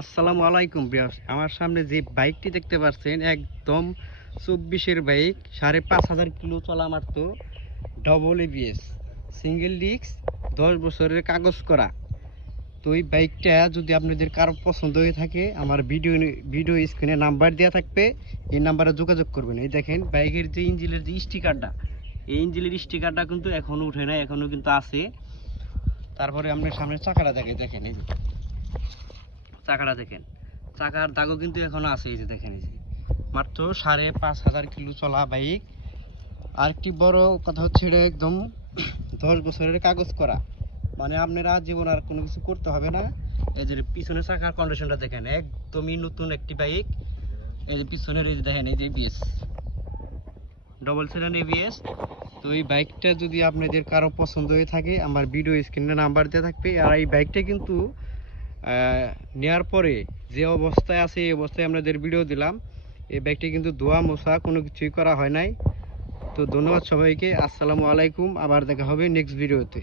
আসসালামু আলাইকুম বিয়াস আমার সামনে যে বাইকটি দেখতে পাচ্ছেন, একদম চব্বিশের বাইক, সাড়ে পাঁচ হাজার কিলো চলা মারতো ডবল এবিএস সিঙ্গেল ডিস্ক দশ বছরের কাগজ করা। তো এই বাইকটা যদি আপনাদের কারও পছন্দ হয়ে থাকে, আমার ভিডিও ভিডিও স্ক্রিনে নাম্বার দেওয়া থাকবে, এই নাম্বারে যোগাযোগ করবেন। এই দেখেন, বাইকের যে ইঞ্জিনের যে স্টিকারটা, এই ইঞ্জিনের স্টিকারটা কিন্তু এখনও উঠে নাই, এখনও কিন্তু আছে। তারপরে আপনার সামনে চাকাটা দেখে, দেখেন এই চাকাটা দেখেন। চাকার দাগও কিন্তু এখনও আছে, এই যে দেখেন এই যে। মাত্র সাড়ে পাঁচ হাজার কিলো চলা বাইক। আরেকটি বড় কথা হচ্ছে এটা একদম দশ বছরের কাগজ করা। মানে আপনারা জীবন আর কোনো কিছু করতে হবে না। এই যে পিছনের চাকার কন্ডিশনটা দেখেন, একদমই নতুন একটি বাইক। এই যে পিছনের, এই দেখেন, এই যে এবিএস ডবল সেভেন এবিএস তো এই বাইকটা যদি আপনাদের কারও পছন্দ হয়ে থাকে, আমার ভিডিও স্ক্রিনে নাম্বার দেওয়া থাকবে। আর এই বাইকটা কিন্তু নেওয়ার পরে যে অবস্থায় আছে, এই অবস্থায় আপনাদের ভিডিও দিলাম। এই ব্যাগটি কিন্তু ধোয়া, মোছা, কোনো কিছুই করা হয় নাই। তো ধন্যবাদ সবাইকে। আসসালামু আলাইকুম। আবার দেখা হবে নেক্সট ভিডিওতে